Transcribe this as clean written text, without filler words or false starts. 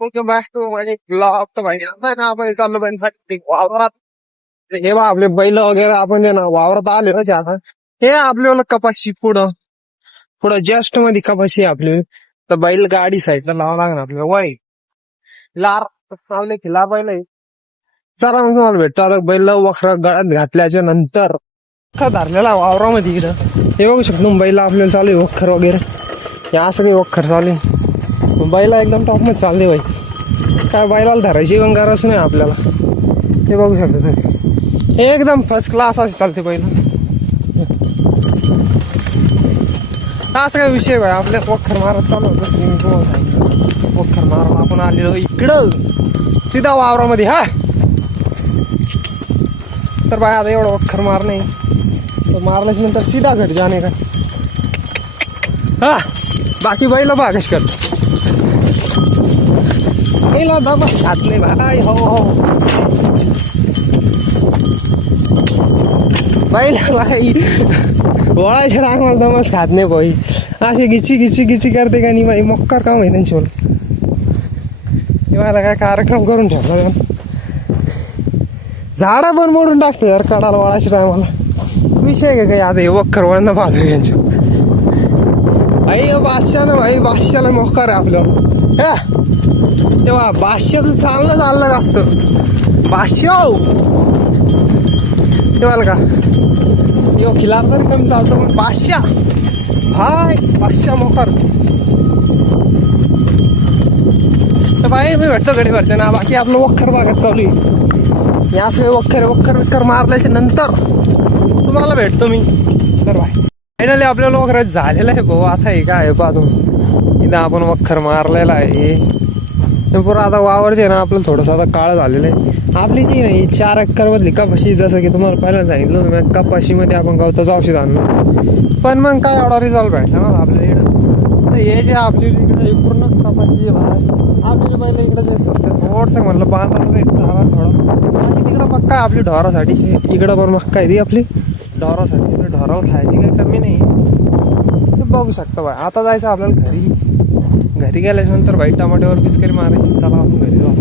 Welcome back to माझे blog. तर भाई आता ना आपण चाललो बैल वावरात. हे बा आपले बैल वगैरे आपण ना वावरात आले ना आता. हे आपल्याला कपाशी पुढं पुढं जस्ट मध्ये कपाशी आहे आपली. तर बैल गाडी साईडला लावा लागणार आपल्याला. वय लार लावले की ला बैल आहे. चला मग तुम्हाला भेटतो आता बैल वखरा गळ्यात घातल्याच्या नंतर धरलेला वावरामध्ये इकडं. हे बघू शकतो बैला आपल्याला चालू आहे वखर वगैरे. हे असं काही वखर चालू आहे. बैला एकदम टॉप मध्ये चालते बाई. काय बैलाला धरायची पण गरज नाही आपल्याला. हे बघू शकता तुम्ही एकदम फर्स्ट क्लास असे चालते बैल. असं काय विषय बाय आपल्या वखर मारत चालू होतं. मी तुम्हाला सांगितलं वखर मारायला आपण आलेलो इकडं सीधा वावरामध्ये. हा तर बाय आता एवढं वखर मार नाही तर मारल्याच्या नंतर सीधा घट जाणे का. हा बाकी बैल बा कशी करत बैला दबा घातले भाई. हो हो बैला काही वळायच्या टायमाला दमच खात नाही बाई. असे गिची गिची गिची करते का नाही बाई. मक्कर काम आहे त्यांची बोल. मला काय कार्यक्रम करून ठेवला झाडं पण मोडून टाकते यार कडाला वळायच्या टायमाला. विषय का काही आता हे वखर वळणं पाहतो यांच्या भाई. बादशाला भाई बादशाला मोकार आहे आपल्याला. हा तेव्हा बादशाचं चाललं असतं. बादशा तेव्हा का यो खिलार तरी कमी चालतो पण बादशा हाय बादशा मोकार. तर भाई मी भेटतो गडी भरते ना. बाकी आपलं वखर बागत चालू आहे. या सगळे वखर वखर वखर मारल्याच्या नंतर तुम्हाला भेटतो मी. तर भाई फायनली आपल्याला वखर झालेलं आहे भाऊ. आता हे काय पाहतो इथं आपण वखर मारलेला आहे. पुरा आता वावरचे ना आपलं थोडंसं आता काळ झालेलं आहे. आपली जी नाही 4 एकर मधली कपाशी जसं की तुम्हाला पहिला सांगितलं कपाशीमध्ये आपण गवताचं औषध आणलं पण मग काय एवढा रिझल्ट भेटला ना आपल्या इकडं. हे जे आपली इकडे पूर्ण कपाशी आपल्याला पहिले इकडं जे सध्या थोडंसं म्हणलं बांधायला जायचं चारा थोडा. आणि तिकडं मक्का आहे आपली ढोरासाठी. इकडं पण मक्का आहे ती आपली ढोरासाठी. ढोरावर खायची काही कमी नाही. बघू शकता बाय. आता जायचं आपल्याला घरी. घरी गेल्याच्या नंतर बाई टमाट्यावर पिचकारी मारायची. चला आपण घरी जाऊ.